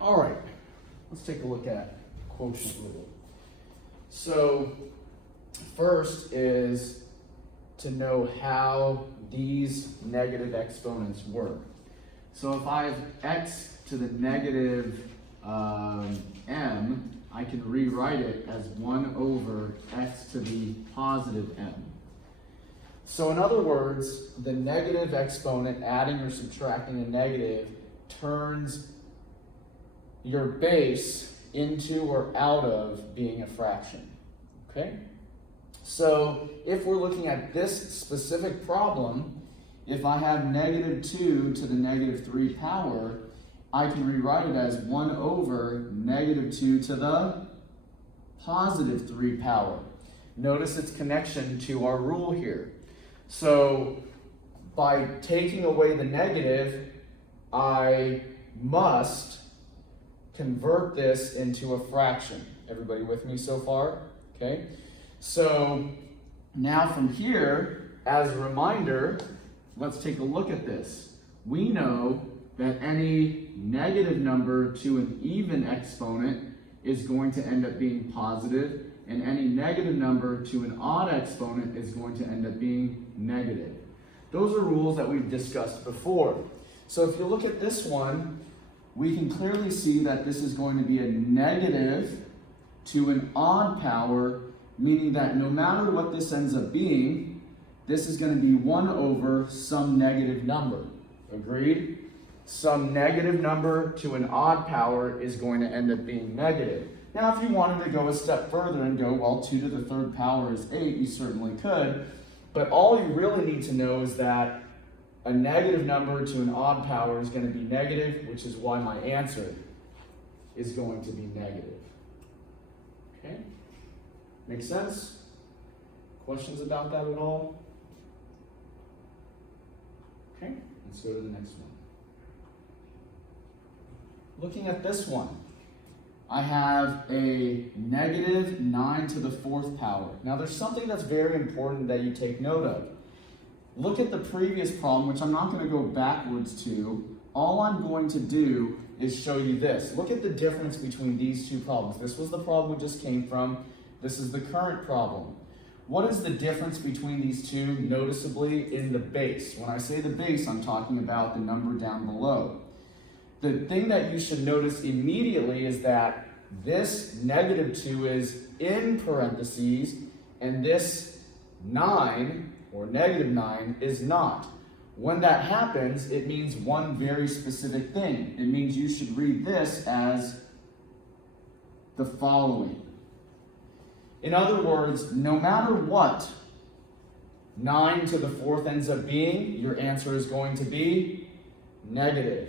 All right, let's take a look at quotient rule. So first is to know how these negative exponents work. So if I have x to the negative m, I can rewrite it as 1 over x to the positive m. So in other words, the negative exponent, adding or subtracting a negative, turns your base into or out of being a fraction, okay? So if we're looking at this specific problem, if I have negative 2 to the negative 3 power, I can rewrite it as 1 over negative 2 to the positive 3 power. Notice its connection to our rule here. So by taking away the negative, I must convert this into a fraction. Everybody with me so far? Okay. So now from here, as a reminder, let's take a look at this. We know that any negative number to an even exponent is going to end up being positive, and any negative number to an odd exponent is going to end up being negative. Those are rules that we've discussed before. So if you look at this one, we can clearly see that this is going to be a negative to an odd power, meaning that no matter what this ends up being, this is going to be 1 over some negative number. Agreed? Some negative number to an odd power is going to end up being negative. Now, if you wanted to go a step further and go, well, 2 to the 3rd power is 8, you certainly could. But all you really need to know is that a negative number to an odd power is going to be negative, which is why my answer is going to be negative. Okay? Make sense? Questions about that at all? Okay, let's go to the next one. Looking at this one, I have a negative 9 to the 4th power. Now there's something that's very important that you take note of. Look at the previous problem, which I'm not going to go backwards to. All I'm going to do is show you this. Look at the difference between these two problems. This was the problem we just came from. This is the current problem. What is the difference between these two noticeably in the base? When I say the base, I'm talking about the number down below. The thing that you should notice immediately is that this negative 2 is in parentheses, and this 9, or negative 9, is not. When that happens, it means one very specific thing. It means you should read this as the following. In other words, no matter what 9 to the 4th ends up being, your answer is going to be negative.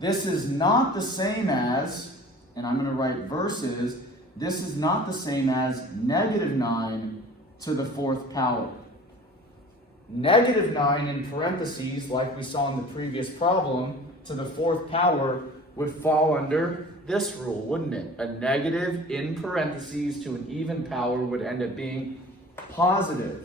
This is not the same as, and I'm going to write versus, this is not the same as negative 9 to the 4th power. Negative 9 in parentheses, like we saw in the previous problem, to the 4th power would fall under this rule, wouldn't it? A negative in parentheses to an even power would end up being positive.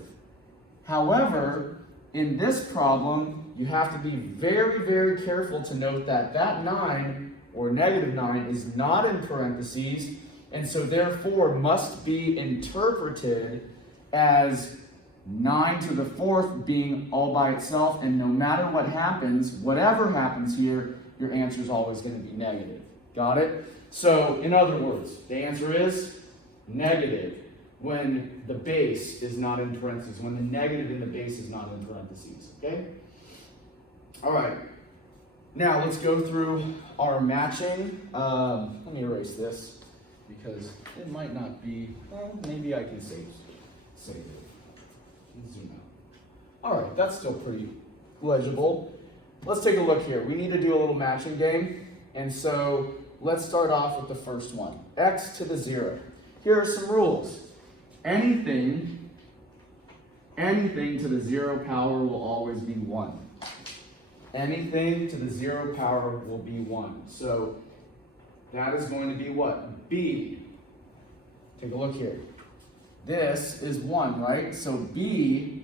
However, in this problem, you have to be very, very careful to note that that 9, or negative 9, is not in parentheses, and so therefore must be interpreted as 9 to the 4th being all by itself, and no matter what happens, whatever happens here, your answer is always going to be negative. Got it? So, in other words, the answer is negative when the base is not in parentheses, when the negative in the base is not in parentheses. Okay? All right. Now, let's go through our matching. Let me erase this because it might not be, well, maybe I can save it. Zoom out. All right, that's still pretty legible. Let's take a look here. We need to do a little matching game. And so let's start off with the first one. X to the 0. Here are some rules. Anything to the 0 power will always be 1. Anything to the 0 power will be 1. So that is going to be what? B. Take a look here. This is 1, right? So B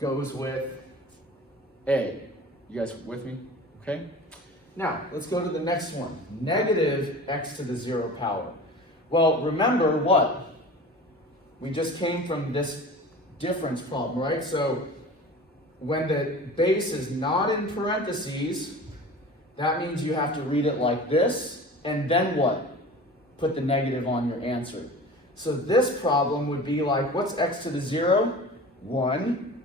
goes with A. You guys with me? Okay? Now, let's go to the next one. Negative x to the 0 power. Well, remember what? We just came from this difference problem, right? So when the base is not in parentheses, that means you have to read it like this, and then what? Put the negative on your answer. So this problem would be like, what's x to the 0? 1,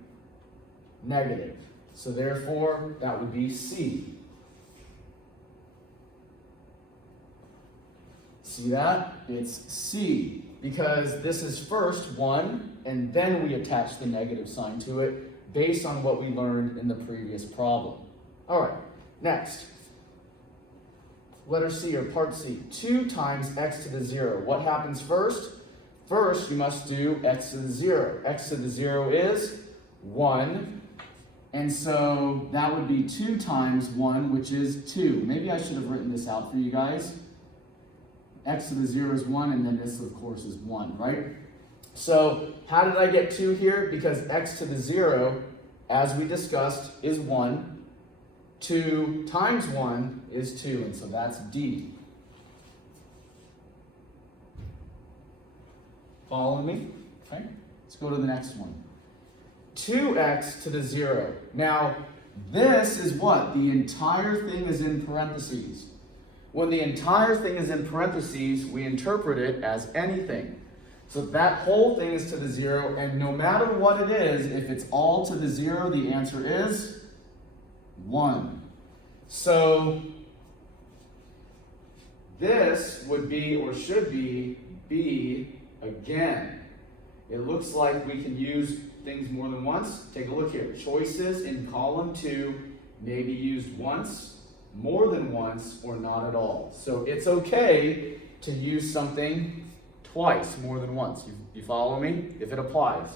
negative. So therefore, that would be C. See that? It's C, because this is first 1, and then we attach the negative sign to it based on what we learned in the previous problem. All right, next. Letter C, or part C, 2 times x to the 0. What happens first? First, you must do x to the 0. X to the 0 is 1, and so that would be 2 times 1, which is 2. Maybe I should have written this out for you guys. X to the 0 is 1, and then this, of course, is 1, right? So how did I get 2 here? Because x to the 0, as we discussed, is 1. 2 times 1 is 2, and so that's D. Following me? Okay, let's go to the next one. 2x to the 0. Now, this is what? The entire thing is in parentheses. When the entire thing is in parentheses, we interpret it as anything. So that whole thing is to the 0, and no matter what it is, if it's all to the 0, the answer is 1. So this would be, or should be, B again. It looks like we can use things more than once. Take a look here. Choices in column 2 may be used once, more than once, or not at all. So it's okay to use something twice, more than once. You follow me? If it applies.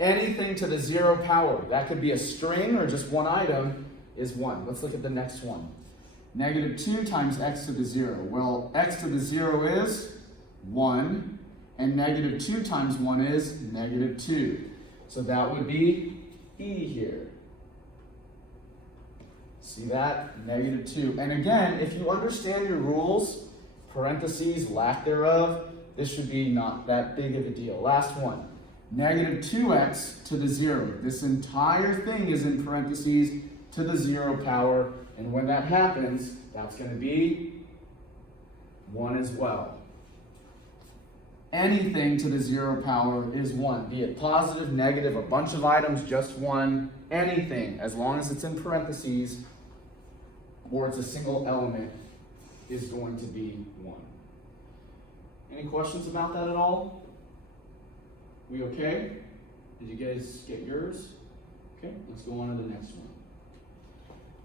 Anything to the 0 power, that could be a string or just one item, is 1. Let's look at the next one. Negative 2 times x to the 0. Well, x to the 0 is 1, and negative 2 times 1 is negative 2. So that would be E here. See that? Negative 2. And again, if you understand your rules, parentheses, lack thereof, this should be not that big of a deal. Last one. Negative 2x to the 0. This entire thing is in parentheses to the 0 power. And when that happens, that's going to be 1 as well. Anything to the 0 power is 1. Be it positive, negative, a bunch of items, just 1. Anything, as long as it's in parentheses, or it's a single element, is going to be 1. Any questions about that at all? We okay? Did you guys get yours? Okay, let's go on to the next one.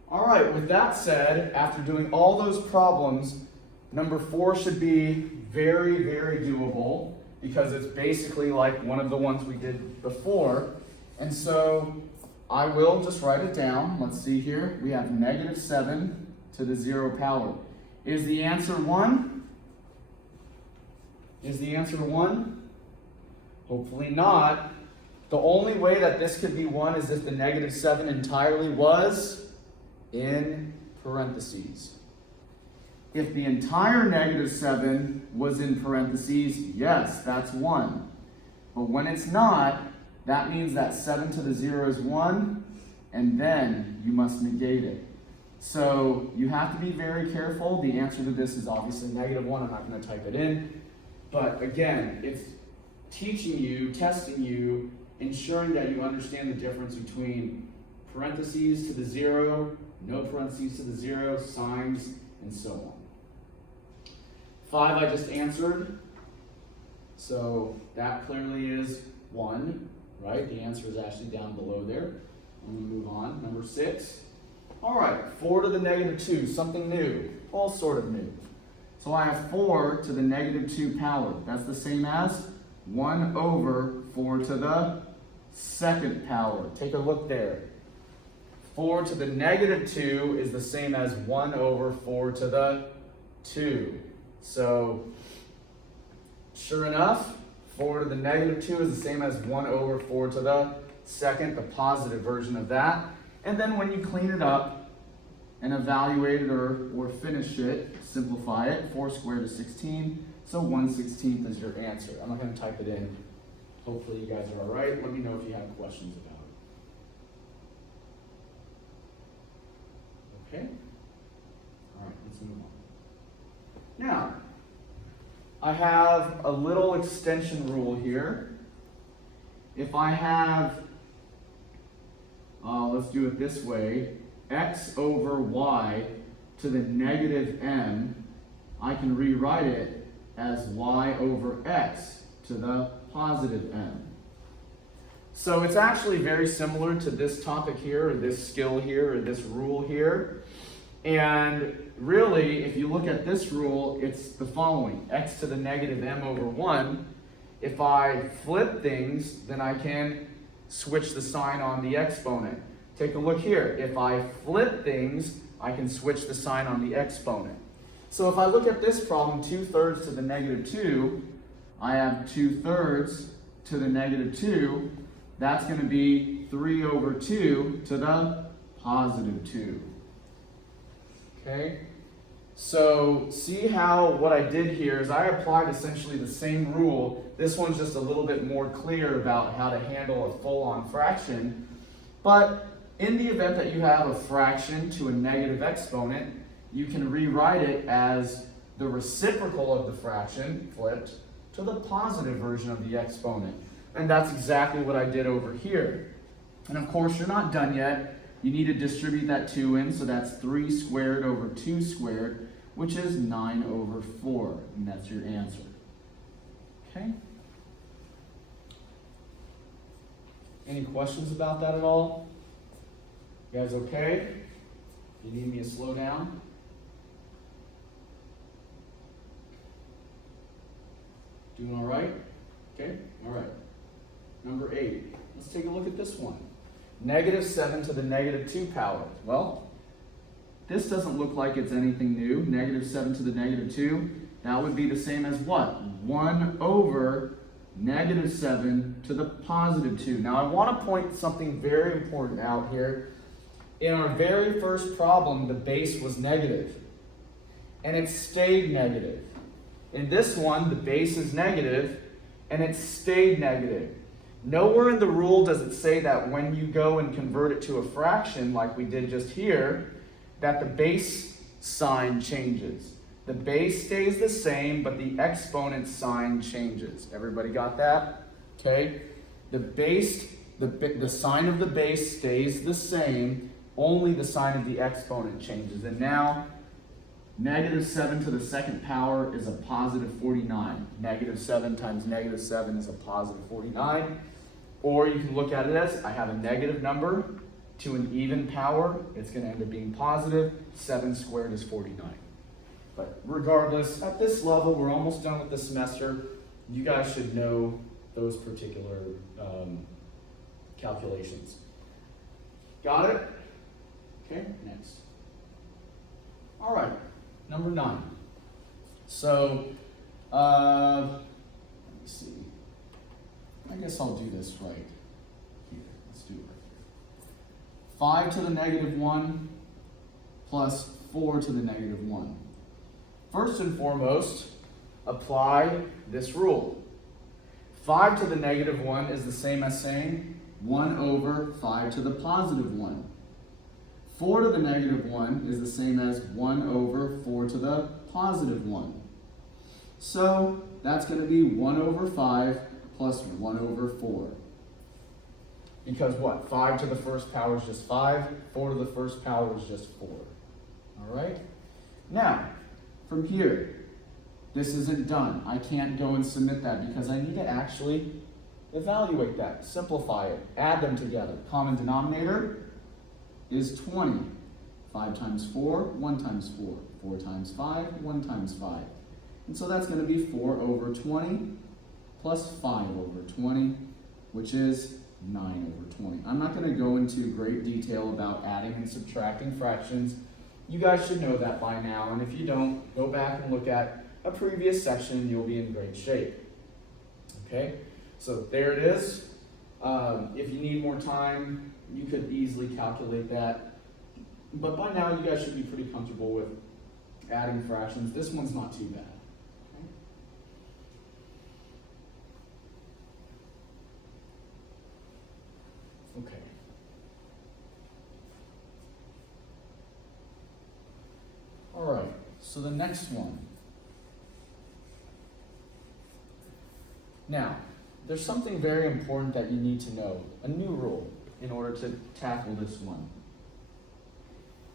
All right, with that said, after doing all those problems, number 4 should be very, very doable because it's basically like one of the ones we did before. And so I will just write it down. Let's see here. We have negative 7 to the 0 power. Is the answer 1? Is the answer 1? Hopefully not. The only way that this could be 1 is if the negative 7 entirely was in parentheses. If the entire negative 7 was in parentheses, yes, that's 1. But when it's not, that means that 7 to the 0 is 1, and then you must negate it. So you have to be very careful. The answer to this is obviously negative 1. I'm not going to type it in. But again, it's teaching you, testing you, ensuring that you understand the difference between parentheses to the 0, no parentheses to the 0, signs, and so on. 5 I just answered, so that clearly is 1, right? The answer is actually down below there. I'm going to move on. Number 6. All right, 4 to the negative 2, something new, all sort of new. So I have 4 to the negative 2 power. That's the same as 1 over 4 to the second power. Take a look there. 4 to the negative 2 is the same as 1 over 4 to the 2. So, sure enough, 4 to the negative 2 is the same as 1 over 4 to the second, the positive version of that. And then when you clean it up, and evaluate it or finish it, simplify it. 4 squared is 16, so 1/16 is your answer. I'm not going to type it in. Hopefully you guys are all right. Let me know if you have questions about it. Okay? All right, let's move on. Now, I have a little extension rule here. If I have, let's do it this way, x over y to the negative m, I can rewrite it as y over x to the positive m. So it's actually very similar to this topic here, or this skill here, or this rule here. And really, if you look at this rule, it's the following: x to the negative m over 1. If I flip things, then I can switch the sign on the exponent. Take a look here. If I flip things, I can switch the sign on the exponent. So if I look at this problem, 2/3 to the negative 2, I have 2/3 to the negative 2. That's going to be 3 over 2 to the positive 2. Okay? So see how what I did here is I applied essentially the same rule. This one's just a little bit more clear about how to handle a full-on fraction. But in the event that you have a fraction to a negative exponent, you can rewrite it as the reciprocal of the fraction, flipped, to the positive version of the exponent. And that's exactly what I did over here. And of course, you're not done yet. You need to distribute that 2 in, so that's 3 squared over 2 squared, which is 9 over 4, and that's your answer. Okay? Any questions about that at all? You guys okay? You need me to slow down? Doing all right? Okay? All right. Number 8. Let's take a look at this one. Negative 7 to the negative 2 power. Well, this doesn't look like it's anything new. Negative 7 to the negative 2. That would be the same as what? 1 over negative 7 to the positive 2. Now, I want to point something very important out here. In our very first problem, the base was negative, and it stayed negative. In this one, the base is negative, and it stayed negative. Nowhere in the rule does it say that when you go and convert it to a fraction, like we did just here, that the base sign changes. The base stays the same, but the exponent sign changes. Everybody got that? Okay? The sign of the base stays the same, only the sign of the exponent changes. And now, negative 7 to the second power is a positive 49. Negative 7 times negative 7 is a positive 49. Or you can look at it as, I have a negative number to an even power. It's going to end up being positive. 7 squared is 49. But regardless, at this level, we're almost done with the semester. You guys should know those particular calculations. Got it? Okay, next. All right, number 9. So, let me see. I guess I'll do this right here. Let's do it right here. 5 to the negative 1 plus 4 to the negative 1. First and foremost, apply this rule. 5 to the negative 1 is the same as saying 1 over 5 to the positive 1. 4 to the negative 1 is the same as 1 over 4 to the positive 1. So that's going to be 1 over 5 plus 1 over 4. Because what? 5 to the first power is just 5. 4 to the first power is just 4. All right? Now, from here, this isn't done. I can't go and submit that because I need to actually evaluate that, simplify it, add them together. Common denominator is 20. 5 times 4, 1 times 4. 4 times 5, 1 times 5. And so that's going to be 4 over 20 plus 5 over 20, which is 9 over 20. I'm not going to go into great detail about adding and subtracting fractions. You guys should know that by now, and if you don't, go back and look at a previous section and you'll be in great shape. Okay, so there it is. If you need more time, you could easily calculate that. But by now, you guys should be pretty comfortable with adding fractions. This one's not too bad. Okay. All right, so the next one. Now, there's something very important that you need to know, a new rule, in order to tackle this one.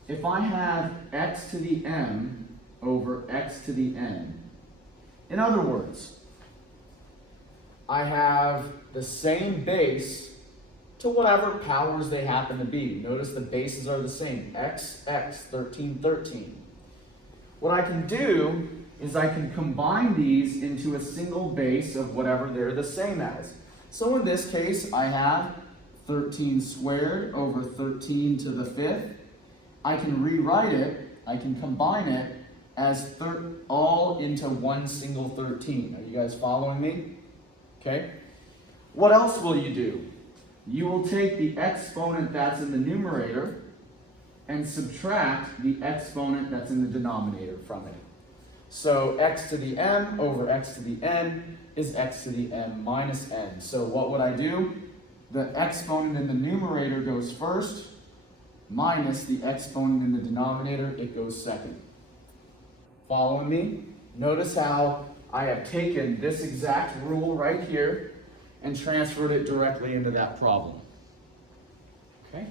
If I have x to the m over x to the n, in other words, I have the same base to whatever powers they happen to be. Notice the bases are the same, x, 13, 13. What I can do is I can combine these into a single base of whatever they're the same as. So in this case, I have 13 squared over 13 to the 5th. I can rewrite it, I can combine it as all into one single 13. Are you guys following me? Okay. What else will you do? You will take the exponent that's in the numerator and subtract the exponent that's in the denominator from it. So x to the m over x to the n is x to the m minus n. So what would I do? The exponent in the numerator goes first, minus the exponent in the denominator, it goes second. Following me? Notice how I have taken this exact rule right here and transferred it directly into that problem. Okay?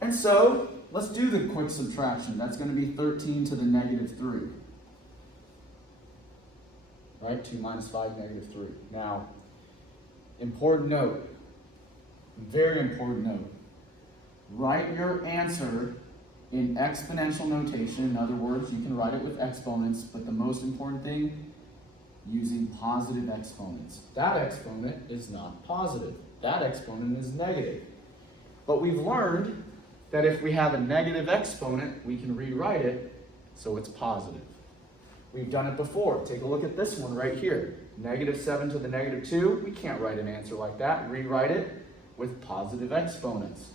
And so, let's do the quick subtraction. That's going to be 13 to the negative 3. Right? 2 minus 5, negative 3. Now, important note, very important note. Write your answer in exponential notation. In other words, you can write it with exponents, but the most important thing, using positive exponents. That exponent is not positive. That exponent is negative. But we've learned that if we have a negative exponent, we can rewrite it so it's positive. We've done it before. Take a look at this one right here. Negative 7 to the negative 2. We can't write an answer like that. Rewrite it with positive exponents.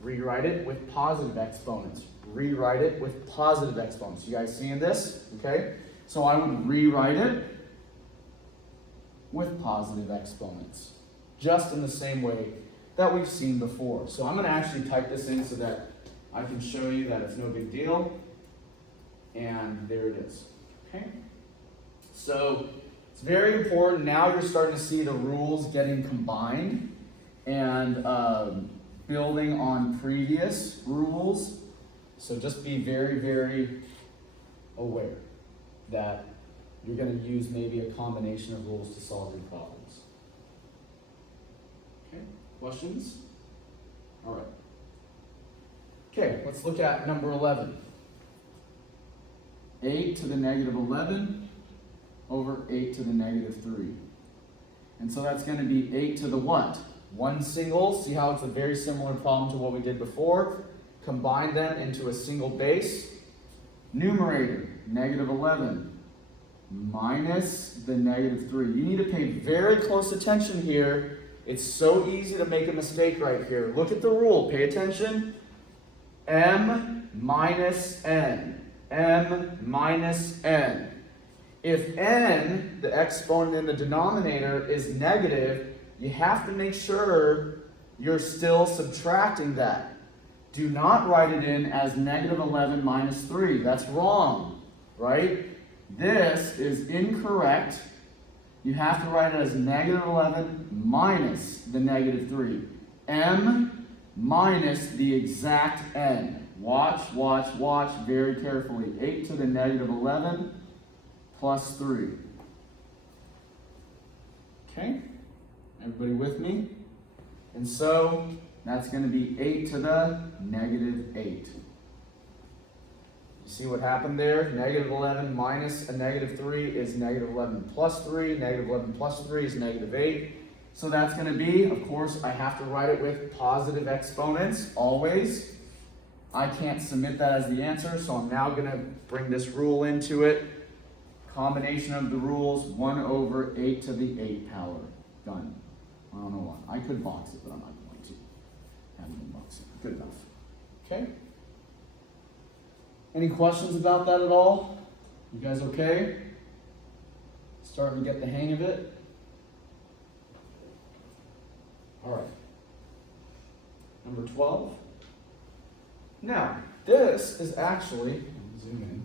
Rewrite it with positive exponents. Rewrite it with positive exponents. You guys seeing this? Okay? So I would rewrite it with positive exponents, just in the same way that we've seen before. So I'm going to actually type this in so that I can show you that it's no big deal. And there it is. Okay? So it's very important. Now you're starting to see the rules getting combined and building on previous rules. So just be very, very aware that you're going to use maybe a combination of rules to solve your problems. Okay, questions? All right. Okay, let's look at number 11. 8 to the negative 11 over 8 to the negative 3. And so that's going to be 8 to the what? One single. See how it's a very similar problem to what we did before? Combine them into a single base. Numerator, negative 11 minus the negative 3. You need to pay very close attention here. It's so easy to make a mistake right here. Look at the rule. Pay attention. M minus n. M minus n. If n, the exponent in the denominator, is negative, you have to make sure you're still subtracting that. Do not write it in as negative 11 minus 3. That's wrong, right? This is incorrect. You have to write it as negative 11 minus the negative 3. M minus the exact n. Watch, watch, watch very carefully. 8 to the negative 11 plus 3. Okay? Everybody with me? And so, that's going to be 8 to the negative 8. You see what happened there? Negative 11 minus a negative 3 is negative 11 plus 3. Negative 11 plus 3 is negative 8. So that's going to be, of course, I have to write it with positive exponents, always. I can't submit that as the answer, so I'm now going to bring this rule into it. Combination of the rules, 1 over 8 to the 8 power. Done. I don't know why. I could box it, but I'm not going to. I haven't been boxing. Good enough. Okay? Any questions about that at all? You guys okay? Starting to get the hang of it? All right. Number 12. Now, this is actually, zoom in.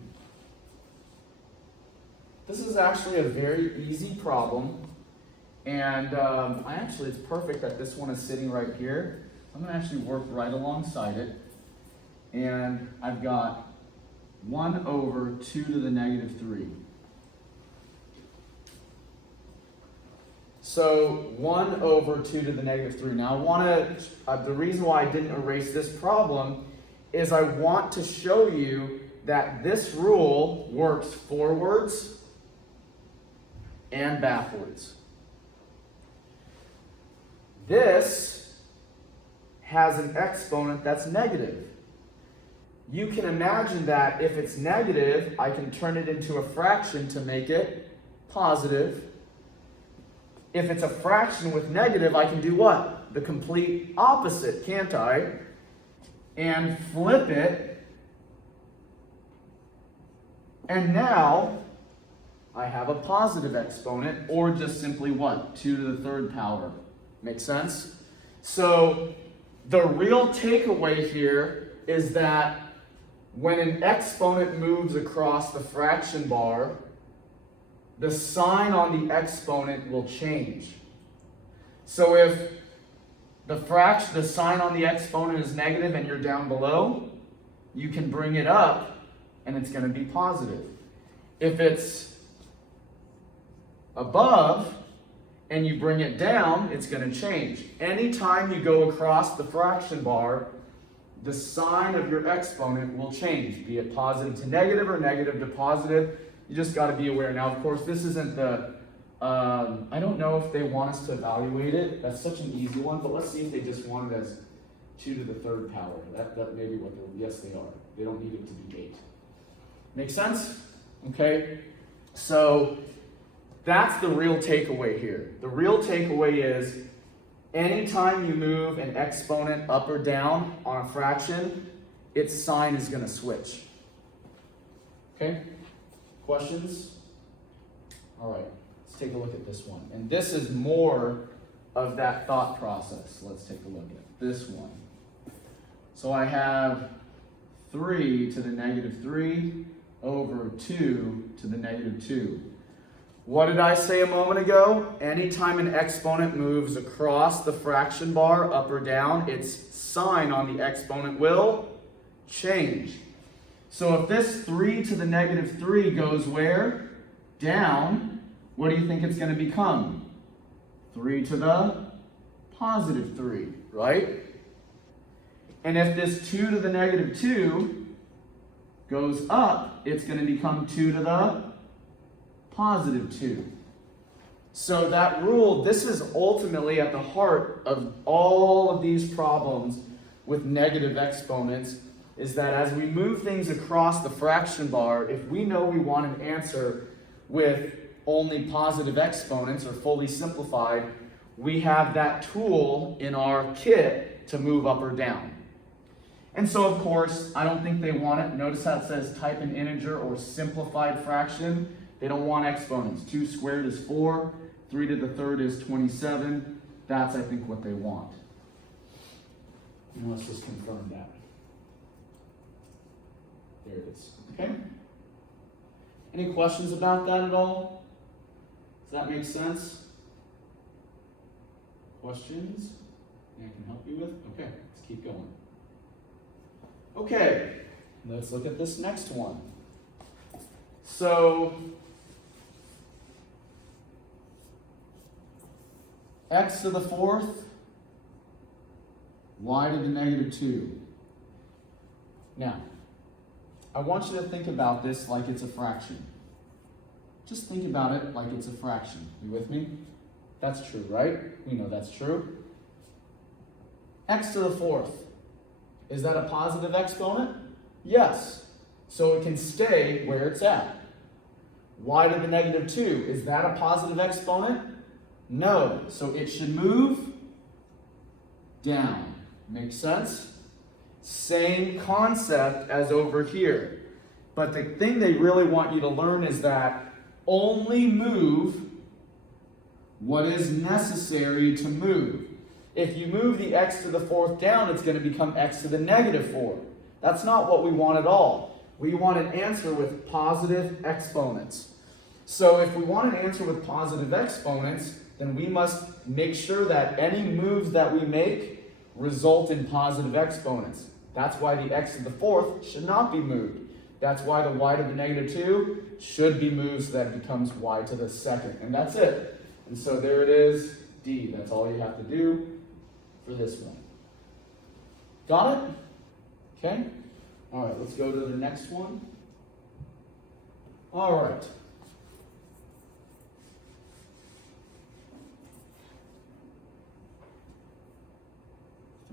This is actually a very easy problem. And it's perfect that this one is sitting right here. I'm going to actually work right alongside it. And I've got 1 over 2 to the negative 3. So 1 over 2 to the negative 3. Now I want to, the reason why I didn't erase this problem is I want to show you that this rule works forwards and backwards. This has an exponent that's negative. You can imagine that if it's negative, I can turn it into a fraction to make it positive. If it's a fraction with negative, I can do what? The complete opposite, can't I? And flip it. And now I have a positive exponent, or just simply what? 2 to the 3rd power. Make sense? So the real takeaway here is that when an exponent moves across the fraction bar, the sign on the exponent will change. So if the sign on the exponent is negative and you're down below, you can bring it up and it's going to be positive. If it's above and you bring it down, it's going to change. Anytime you go across the fraction bar, the sign of your exponent will change, be it positive to negative or negative to positive. You just got to be aware. Now, of course, this isn't the, I don't know if they want us to evaluate it. That's such an easy one, but let's see if they just want it as 2 to the 3rd power. That may be what they're, yes, they are. They don't need it to be 8. Make sense? Okay? So that's the real takeaway here. The real takeaway is anytime you move an exponent up or down on a fraction, its sign is going to switch. Okay? Questions? All right, let's take a look at this one. And this is more of that thought process. Let's take a look at this one. So I have 3 to the negative 3 over 2 to the negative 2. What did I say a moment ago? Anytime an exponent moves across the fraction bar, up or down, its sign on the exponent will change. So if this 3 to the negative 3 goes where? Down. What do you think it's going to become? 3 to the positive 3, right? And if this 2 to the negative 2 goes up, it's going to become 2 to the positive 2. So that rule, this is ultimately at the heart of all of these problems with negative exponents, is that as we move things across the fraction bar, if we know we want an answer with only positive exponents or fully simplified, we have that tool in our kit to move up or down. And so, of course, I don't think they want it. Notice how it says type an integer or simplified fraction. They don't want exponents. 2 squared is 4. 3 to the 3rd is 27. That's, I think, what they want. And let's just confirm that. There it is. Okay? Any questions about that at all? Does that make sense? Questions? I can help you with? Okay, let's keep going. Okay, let's look at this next one. So, x to the 4th, y to the negative 2. Now, I want you to think about this like it's a fraction. Just think about it like it's a fraction. You with me? That's true, right? We know that's true. X to the 4th. Is that a positive exponent? Yes. So it can stay where it's at. Y to the negative 2. Is that a positive exponent? No. So it should move down. Make sense? Same concept as over here. But the thing they really want you to learn is that only move what is necessary to move. If you move the x to the fourth down, it's going to become x to the negative 4. That's not what we want at all. We want an answer with positive exponents. So if we want an answer with positive exponents, then we must make sure that any moves that we make result in positive exponents. That's why the x to the fourth should not be moved. That's why the y to the negative 2 should be moved so that it becomes y to the second. And that's it. And so there it is, D. That's all you have to do for this one. Got it? Okay? All right, let's go to the next one. All right.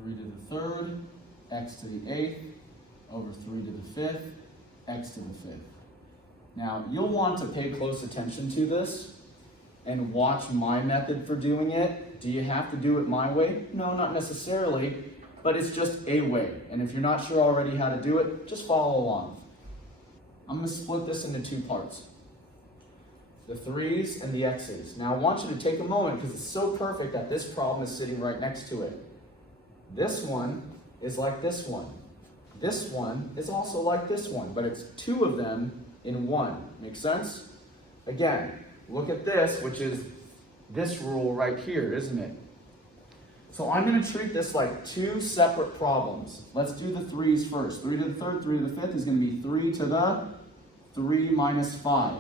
Three to the third, x to the eighth, over 3 to the fifth, x to the fifth. Now, you'll want to pay close attention to this and watch my method for doing it. Do you have to do it my way? No, not necessarily, but it's just a way. And if you're not sure already how to do it, just follow along. I'm going to split this into two parts. The 3's and the x's. Now, I want you to take a moment because it's so perfect that this problem is sitting right next to it. This one is like this one. This one is also like this one, but it's two of them in one. Make sense? Again, look at this, which is this rule right here, isn't it? So I'm going to treat this like two separate problems. Let's do the 3's first. 3 to the third, 3 to the fifth is going to be 3 to the 3 minus 5.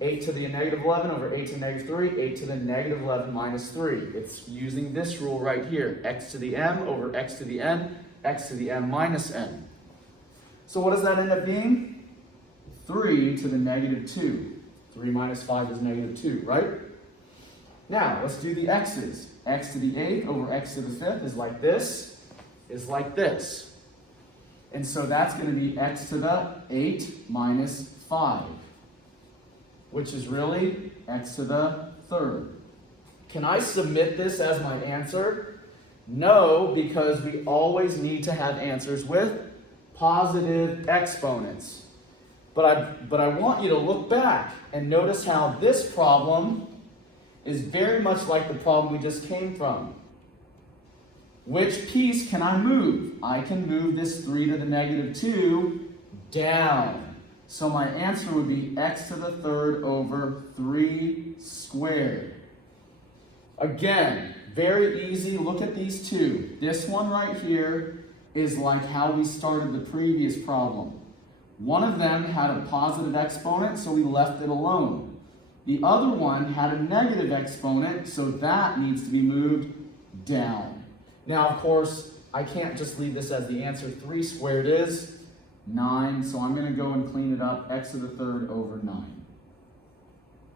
8 to the negative 11 over 8 to the negative 3, 8 to the negative 11 minus 3. It's using this rule right here, x to the m over x to the n, x to the m minus n. So what does that end up being? 3 to the negative 2. 3 minus 5 is negative 2, right? Now, let's do the x's. X to the 8th over x to the 5th is like this, is like this. And so that's going to be x to the 8 minus 5, which is really x to the 3rd. Can I submit this as my answer? No, because we always need to have answers with positive exponents. But I want you to look back and notice how this problem is very much like the problem we just came from. Which piece can I move? I can move this 3 to the negative 2 down. So my answer would be x to the 3rd over 3 squared. Again, very easy. Look at these two. This one right here is like how we started the previous problem. One of them had a positive exponent, so we left it alone. The other one had a negative exponent, so that needs to be moved down. Now, of course, I can't just leave this as the answer. 3 squared is 9, so I'm going to go and clean it up. X to the 3rd over 9.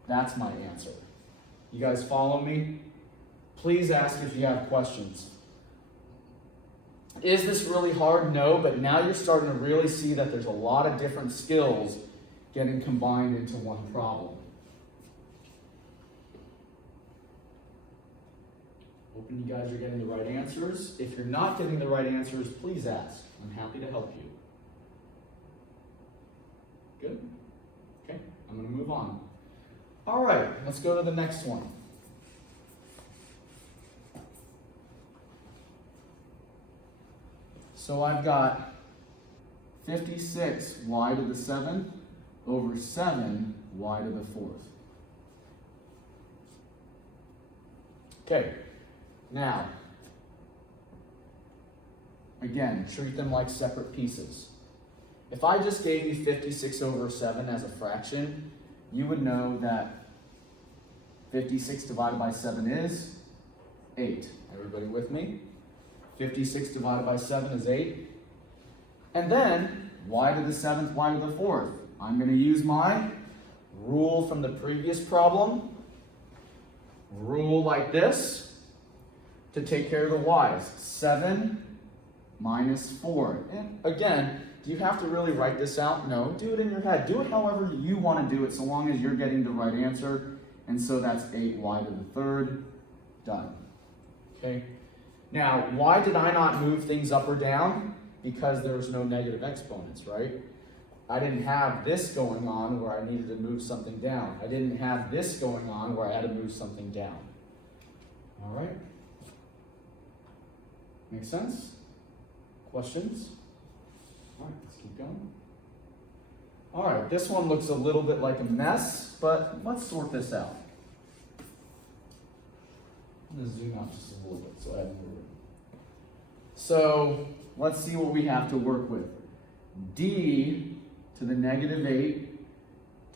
That's my answer. You guys follow me? Please ask if you have questions. Is this really hard? No, but now you're starting to really see that there's a lot of different skills getting combined into one problem. Hoping you guys are getting the right answers. If you're not getting the right answers, please ask. I'm happy to help you. Good? Okay, I'm going to move on. All right, let's go to the next one. So I've got 56 y to the 7th over 7 y to the 4th. Okay, now, again, treat them like separate pieces. If I just gave you 56 over 7 as a fraction, you would know that 56 divided by 7 is 8. Everybody with me? 56 divided by 7 is 8. And then, y to the 7th, y to the 4th. I'm going to use my rule from the previous problem. Rule like this to take care of the y's. 7 minus 4. And again, do you have to really write this out? No. Do it in your head. Do it however you want to do it, so long as you're getting the right answer. And so that's 8y to the 3rd. Done. Okay? Now, why did I not move things up or down? Because there was no negative exponents, right? I didn't have this going on where I needed to move something down. I didn't have this going on where I had to move something down. All right? Make sense? Questions? All right, let's keep going. All right, this one looks a little bit like a mess, but let's sort this out. I'm going to zoom out just a little bit so I have more room. So let's see what we have to work with. D to the negative 8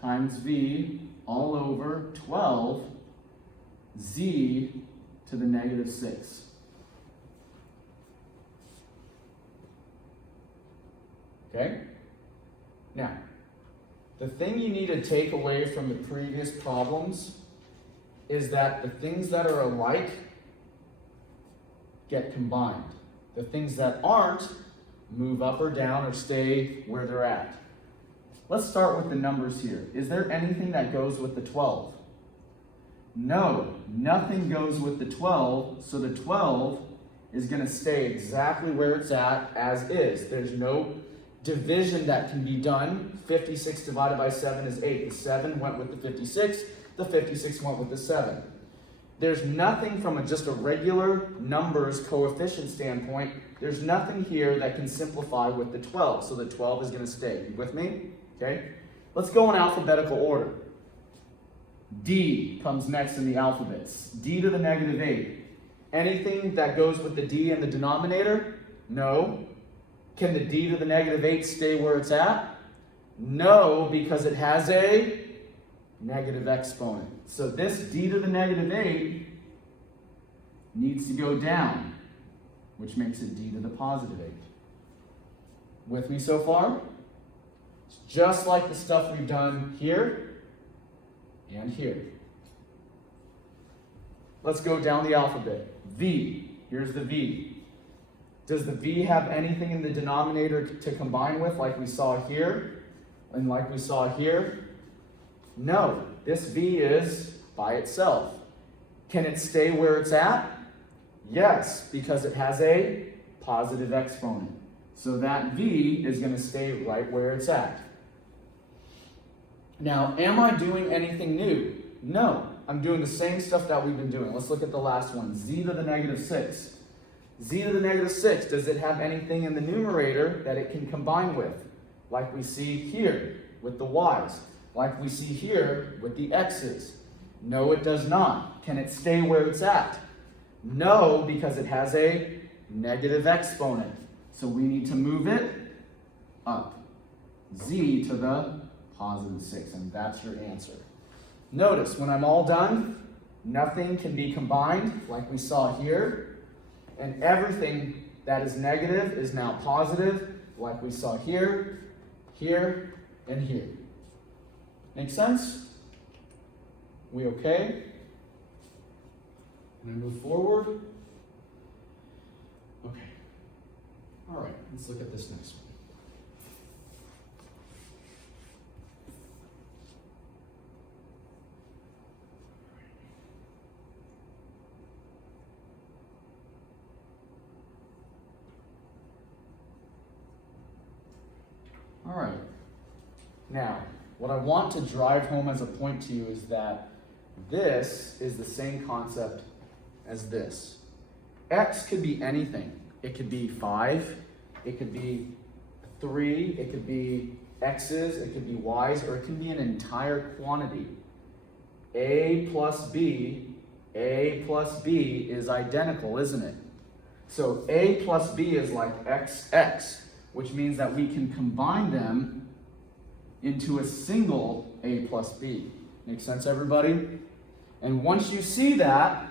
times V all over 12 Z to the negative 6. Okay? Now, the thing you need to take away from the previous problems is that the things that are alike get combined. The things that aren't move up or down or stay where they're at. Let's start with the numbers here. Is there anything that goes with the 12? No, nothing goes with the 12, so the 12 is going to stay exactly where it's at as is. There's no division that can be done. 56 divided by 7 is 8. The 7 went with the 56. The 56 went with the 7. There's nothing from just a regular numbers coefficient standpoint. There's nothing here that can simplify with the 12. So the 12 is going to stay. You with me? Okay. Let's go in alphabetical order. D comes next in the alphabets. D to the negative 8. Anything that goes with the D in the denominator? No. Can the D to the negative 8 stay where it's at? No, because it has a negative exponent. So this D to the negative 8 needs to go down, which makes it D to the positive 8. With me so far? It's just like the stuff we've done here and here. Let's go down the alphabet. V. Here's the V. Does the V have anything in the denominator to combine with like we saw here and like we saw here? No. This V is by itself. Can it stay where it's at? Yes, because it has a positive exponent. So that V is going to stay right where it's at. Now, am I doing anything new? No. I'm doing the same stuff that we've been doing. Let's look at the last one. Z to the negative 6. Z to the negative 6, does it have anything in the numerator that it can combine with? Like we see here with the y's. Like we see here with the x's. No, it does not. Can it stay where it's at? No, because it has a negative exponent. So we need to move it up. Z to the positive 6, and that's your answer. Notice, when I'm all done, nothing can be combined like we saw here. And everything that is negative is now positive, like we saw here, here, and here. Make sense? We okay? Can I move forward? Okay. All right, let's look at this next one. All right. Now, what I want to drive home as a point to you is that this is the same concept as this. X could be anything. It could be 5, it could be 3, it could be x's, it could be y's, or it can be an entire quantity. A plus B is identical, isn't it? So A plus B is like XX, which means that we can combine them into a single A plus B. Make sense, everybody? And once you see that,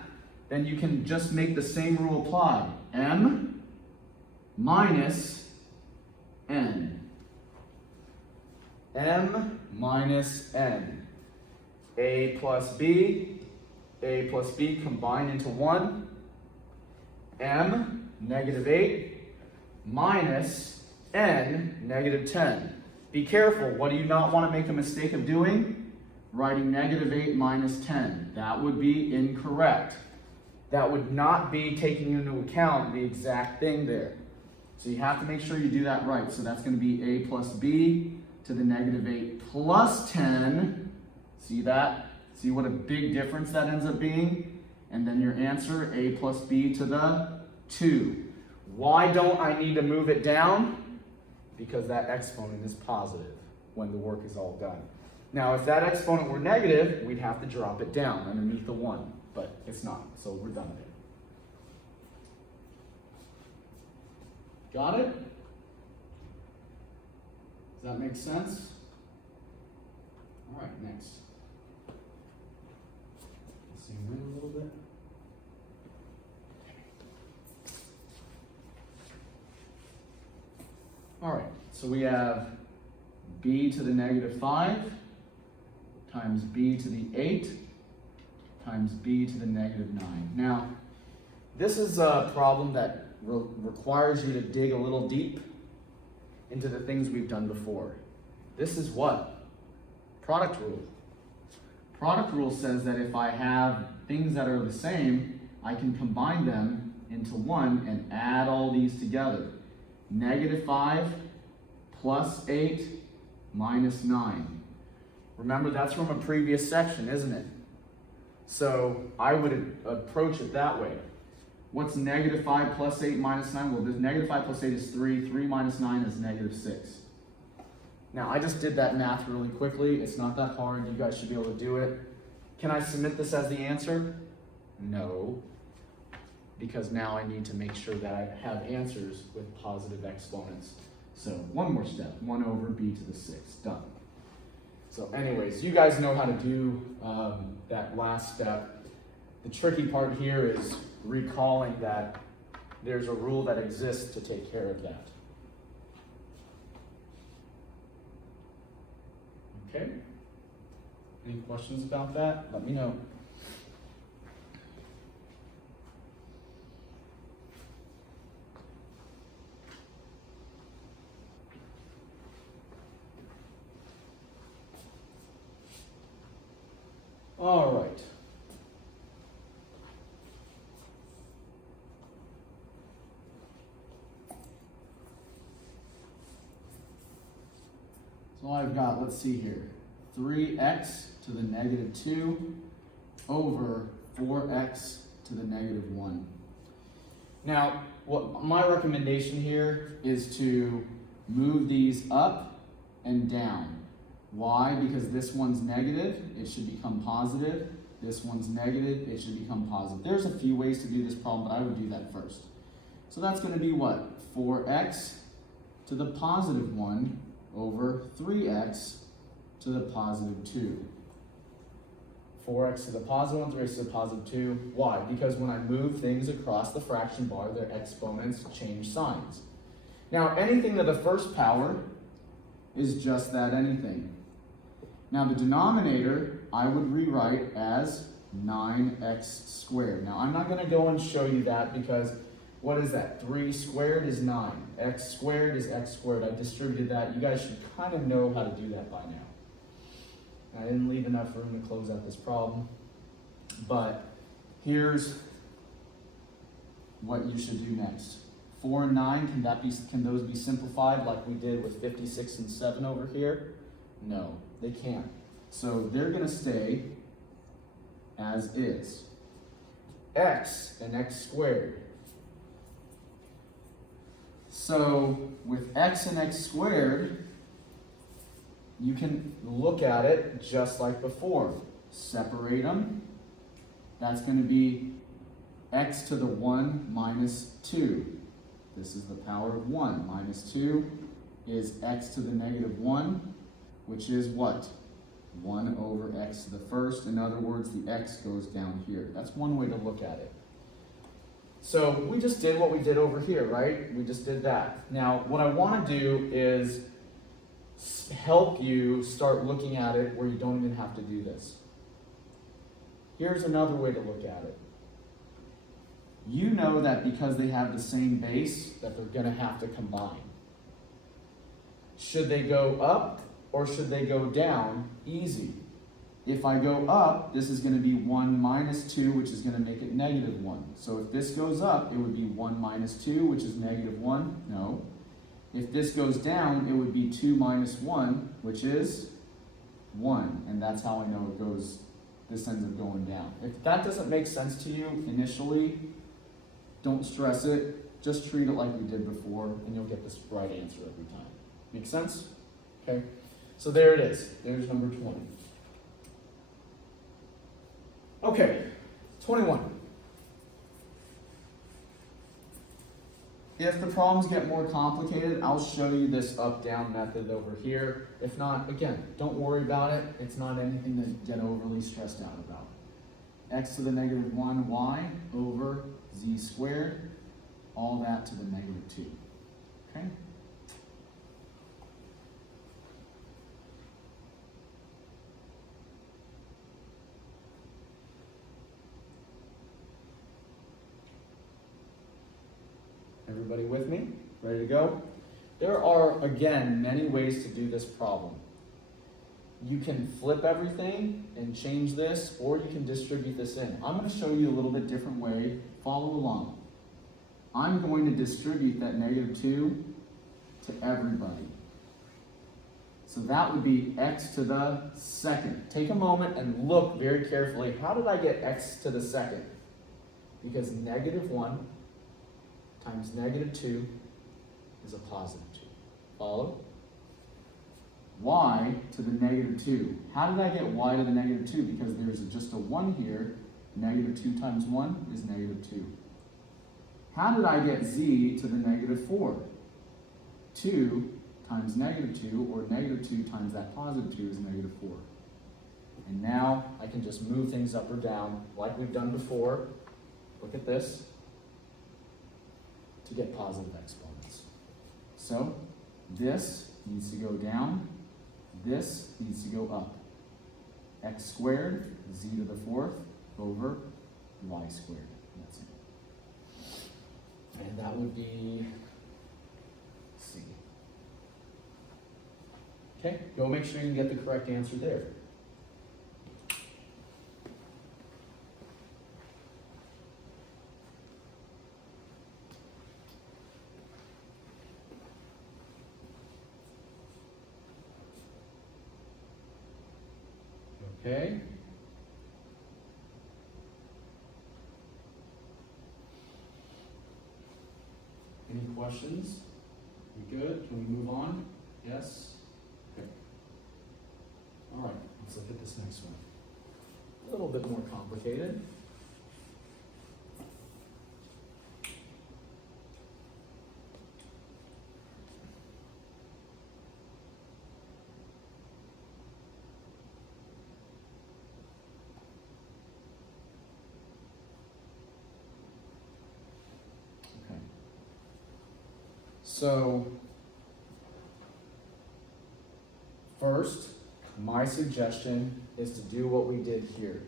then you can just make the same rule apply. M minus N. M minus N. A plus B combine into 1. M, negative 8, minus N, negative 10. Be careful. What do you not want to make a mistake of doing? Writing negative 8 minus 10. That would be incorrect. That would not be taking into account the exact thing there. So you have to make sure you do that right. So that's going to be A plus B to the negative 8 plus 10. See that? See what a big difference that ends up being? And then your answer, a plus b to the 2. Why don't I need to move it down? Because that exponent is positive when the work is all done. Now, if that exponent were negative, we'd have to drop it down underneath the 1, but it's not, so we're done with it. Got it? Does that make sense? All right, next. Zoom in a little bit. All right, so we have b to the negative 5 times b to the 8 times b to the negative 9. Now, this is a problem that requires you to dig a little deep into the things we've done before. This is what? Product rule. Product rule says that if I have things that are the same, I can combine them into one and add all these together. Negative 5 plus 8 minus 9. Remember, that's from a previous section, isn't it? So I would approach it that way. What's negative 5 plus 8 minus 9? Well, this negative 5 plus 8 is 3. 3 minus 9 is negative 6. Now, I just did that math really quickly. It's not that hard. You guys should be able to do it. Can I submit this as the answer? No, because now I need to make sure that I have answers with positive exponents. So one more step, 1 over b to the 6, done. So anyways, you guys know how to do that last step. The tricky part here is recalling that there's a rule that exists to take care of that. Okay? Any questions about that? Let me know. All right. So I've got, let's see here, 3x to the negative 2 over 4x to the negative 1. Now, what my recommendation here is to move these up and down. Why? Because this one's negative, it should become positive. This one's negative, it should become positive. There's a few ways to do this problem, but I would do that first. So that's going to be what? 4x to the positive 1 over 3x to the positive 2. 4x to the positive 1, 3x to the positive 2. Why? Because when I move things across the fraction bar, their exponents change signs. Now, anything to the first power is just that, anything. Now, the denominator, I would rewrite as 9x squared. Now, I'm not going to go and show you that because what is that? 3 squared is 9. X squared is x squared. I distributed that. You guys should kind of know how to do that by now. I didn't leave enough room to close out this problem. But here's what you should do next. 4 and 9, can those be simplified like we did with 56 and 7 over here? No, they can't. So they're going to stay as is. X and x squared. So with x and x squared, you can look at it just like before. Separate them. That's going to be x to the 1 minus 2. This is the power of 1. Minus 2 is x to the negative 1, which is what? 1 over x to the first. In other words, the x goes down here. That's one way to look at it. So we just did what we did over here, right? We just did that. Now, what I want to do is help you start looking at it where you don't even have to do this. Here's another way to look at it. You know that because they have the same base, that they're going to have to combine. Should they go up or should they go down? Easy. If I go up, this is going to be 1 minus 2, which is going to make it negative 1. So if this goes up, it would be 1 minus 2, which is negative 1. No. If this goes down, it would be 2 minus 1, which is 1. And that's how I know it goes, this ends up going down. If that doesn't make sense to you initially, don't stress it. Just treat it like we did before, and you'll get this right answer every time. Make sense? Okay. So there it is. There's number 20. Okay, 21. If the problems get more complicated, I'll show you this up-down method over here. If not, again, don't worry about it. It's not anything to get overly stressed out about. X to the negative 1 y over z squared, all that to the negative 2. Okay? Everybody with me? Ready to go? There are, again, many ways to do this problem. You can flip everything and change this, or you can distribute this in. I'm going to show you a little bit different way. Follow along. I'm going to distribute that negative 2 to everybody. So that would be x to the second. Take a moment and look very carefully. How did I get x to the second? Because negative 1 times negative 2 is a positive 2. Follow? Y to the negative 2. How did I get y to the negative 2? Because there's just a 1 here. Negative 2 times 1 is negative 2. How did I get z to the negative 4? 2 times negative 2, or negative 2 times that positive 2 is negative 4. And now I can just move things up or down like we've done before. Look at this. To get positive exponents. So this needs to go down, this needs to go up. X squared, z to the 4th, over y squared. That's it. And that would be C. Okay, go make sure you get the correct answer there. Okay. Any questions? We good? Can we move on? Yes? Okay. All right, let's look at this next one. A little bit more complicated. So, first, my suggestion is to do what we did here.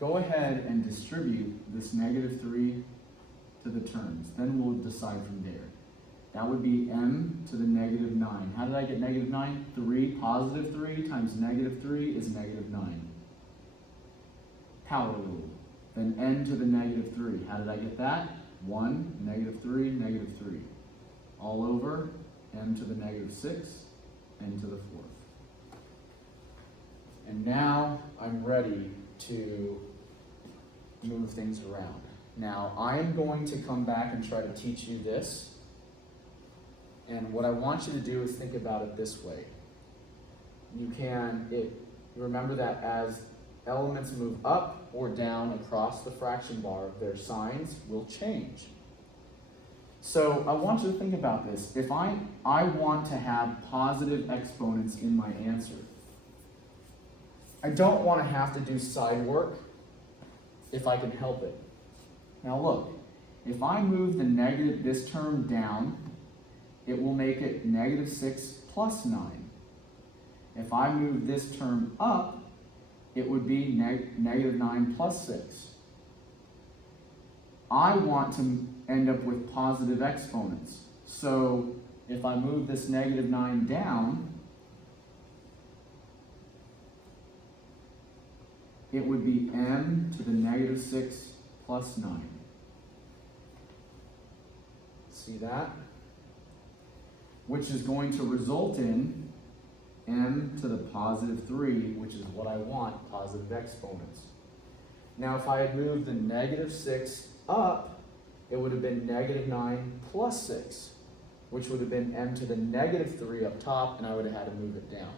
Go ahead and distribute this negative 3 to the terms. Then we'll decide from there. That would be m to the negative 9. How did I get negative 9? 3, positive 3 times negative 3 is negative 9. Power rule. Then n to the negative 3. How did I get that? 1, negative 3, negative 3. All over m to the negative 6, n to the 4th. And now I'm ready to move things around. Now I am going to come back and try to teach you this. And what I want you to do is think about it this way. You remember that as elements move up or down across the fraction bar, their signs will change. So I want you to think about this. If I want to have positive exponents in my answer, I don't want to have to do side work if I can help it. Now look, if I move this term down, it will make it negative 6 plus 9. If I move this term up, it would be negative 9 plus 6. I want to end up with positive exponents. So if I move this negative 9 down, it would be m to the negative 6 plus 9. See that? which is going to result in m to the positive 3, which is what I want, positive exponents. Now, if I had moved the negative 6 up, it would have been negative 9 plus 6, which would have been m to the negative 3 up top, and I would have had to move it down.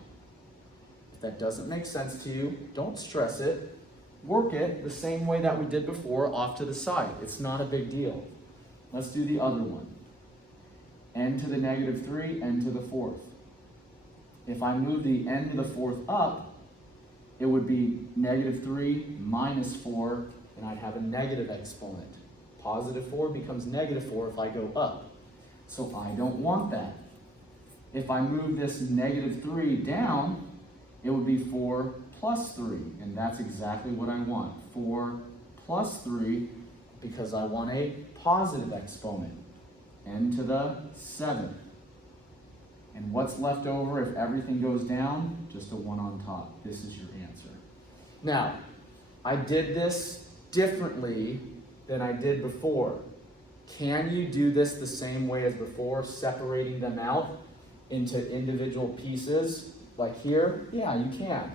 If that doesn't make sense to you, don't stress it. Work it the same way that we did before, off to the side. It's not a big deal. Let's do the other one. N to the negative 3, n to the 4th. If I move the n to the 4th up, it would be negative 3 minus 4, and I'd have a negative exponent. Positive 4 becomes negative 4 if I go up. So I don't want that. If I move this negative 3 down, it would be 4 plus 3, and that's exactly what I want. 4 plus 3, because I want a positive exponent, n to the 7th. And what's left over if everything goes down? Just a 1 on top. This is your answer. Now, I did this differently than I did before. Can you do this the same way as before, separating them out into individual pieces, like here? Yeah, you can.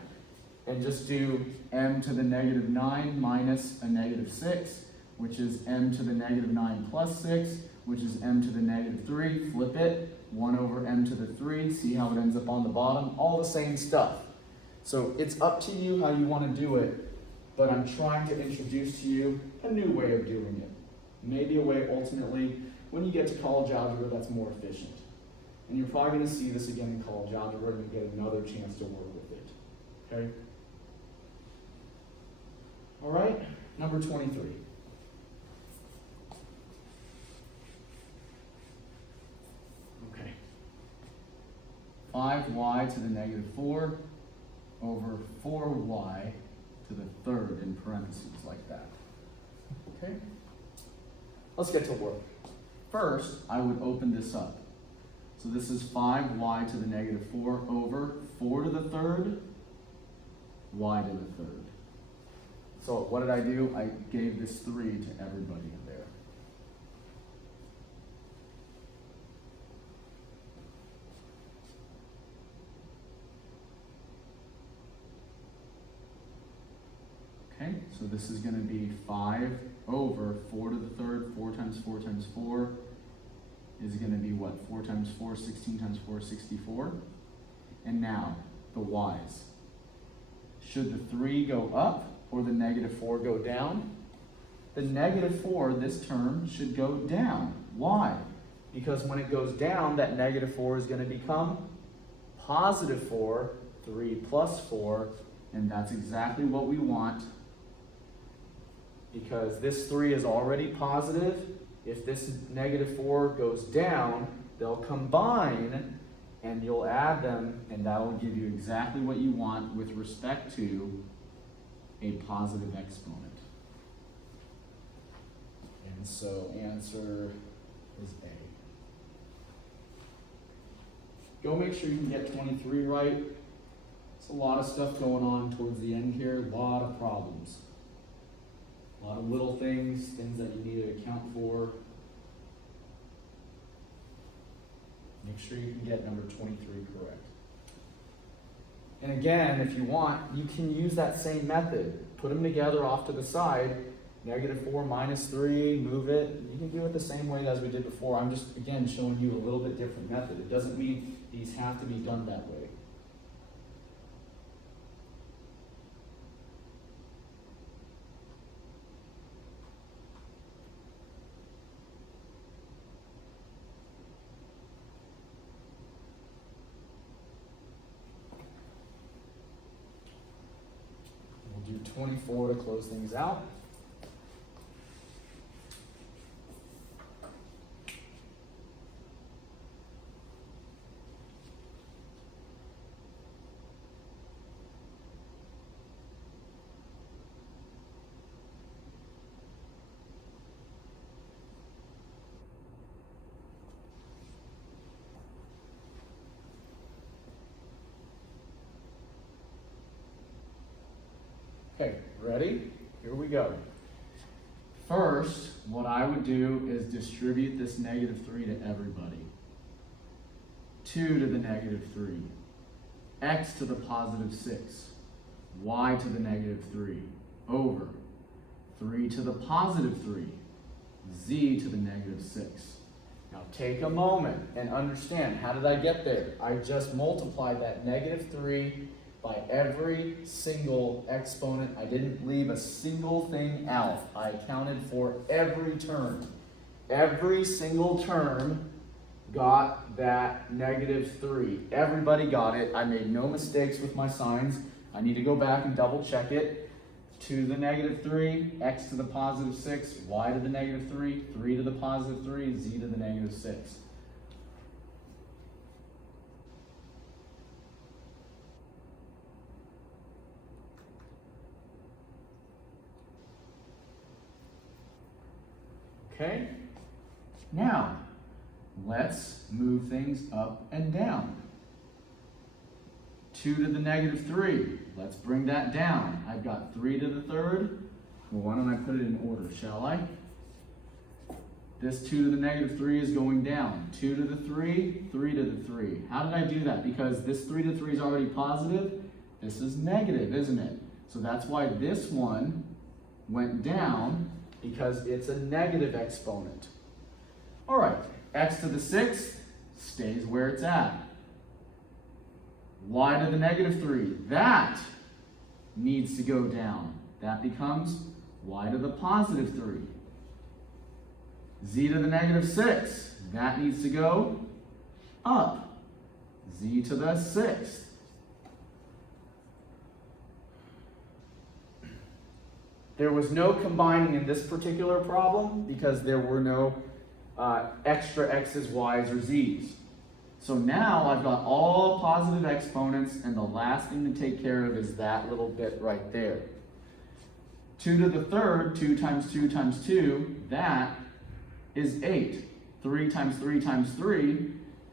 And just do m to the negative 9 minus a negative 6, which is m to the negative 9 plus 6, which is m to the negative 3. Flip it, 1 over m to the 3. See how it ends up on the bottom? All the same stuff. So it's up to you how you want to do it, but I'm trying to introduce to you a new way of doing it. Maybe a way, ultimately, when you get to college algebra, that's more efficient. And you're probably going to see this again in college algebra, and you get another chance to work with it. Okay? All right, number 23. Okay. 5y to the negative 4 over 4y to the 3rd in parentheses, like that. Okay? Let's get to work. First, I would open this up. So this is 5y to the negative 4 over 4 to the 3rd, y to the 3rd. So what did I do? I gave this 3 to everybody in there. Okay, so this is going to be 5 over 4 to the 3rd, 4 times 4 times 4 is going to be what? 4 times 4, 16 times 4, 64. And now, the y's. Should the 3 go up or the negative 4 go down? The negative 4, this term, should go down. Why? Because when it goes down, that negative 4 is going to become positive 4, 3 plus 4, and that's exactly what we want. Because this 3 is already positive, if this negative 4 goes down, they'll combine, and you'll add them, and that'll give you exactly what you want with respect to a positive exponent. And so answer is A. Go make sure you can get 23 right. It's a lot of stuff going on towards the end here, a lot of problems. A lot of little things that you need to account for. Make sure you can get number 23 correct. And again, if you want, you can use that same method. Put them together off to the side. Negative 4 minus 3, move it. You can do it the same way as we did before. I'm just, again, showing you a little bit different method. It doesn't mean these have to be done that way. Do 24 to close things out. Okay, ready? Here we go. First, what I would do is distribute this negative 3 to everybody. 2 to the negative 3, x to the positive 6, y to the negative 3, over 3 to the positive 3, z to the negative 6. Now take a moment and understand, how did I get there? I just multiplied that negative 3 by every single exponent. I didn't leave a single thing out. I accounted for every term. Every single term got that negative 3. Everybody got it. I made no mistakes with my signs. I need to go back and double check it. 2 to the negative 3, x to the positive 6, y to the negative 3, 3 to the positive 3, z to the negative 6. Okay? Now, let's move things up and down. 2 to the negative 3. Let's bring that down. I've got 3 to the third. Well, why don't I put it in order, shall I? This 2 to the negative 3 is going down. 2 to the 3, 3 to the 3. How did I do that? Because this 3 to 3 is already positive. This is negative, isn't it? So that's why this one went down, because it's a negative exponent. All right, x to the 6th stays where it's at. Y to the negative 3, that needs to go down. That becomes y to the positive 3. Z to the negative 6, that needs to go up. Z to the 6th. There was no combining in this particular problem because there were no extra x's, y's, or z's. So now I've got all positive exponents, and the last thing to take care of is that little bit right there. 2 to the third, 2 times 2 times 2, that is 8. 3 times 3 times 3,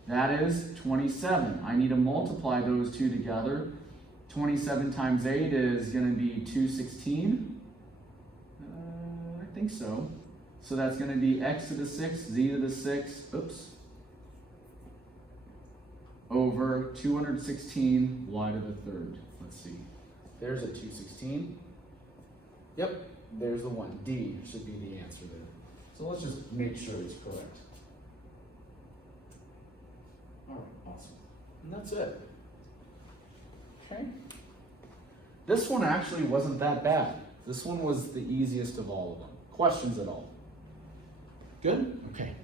that is 27. I need to multiply those two together. 27 times 8 is going to be 216. I think so. So that's going to be x to the 6th, z to the 6th, oops, over 216 y to the third. Let's see. There's a 216. Yep, there's the one. D should be the answer there. So let's just make sure it's correct. All right, awesome. And that's it. Okay. This one actually wasn't that bad. This one was the easiest of all of them. Questions at all? Good? Okay.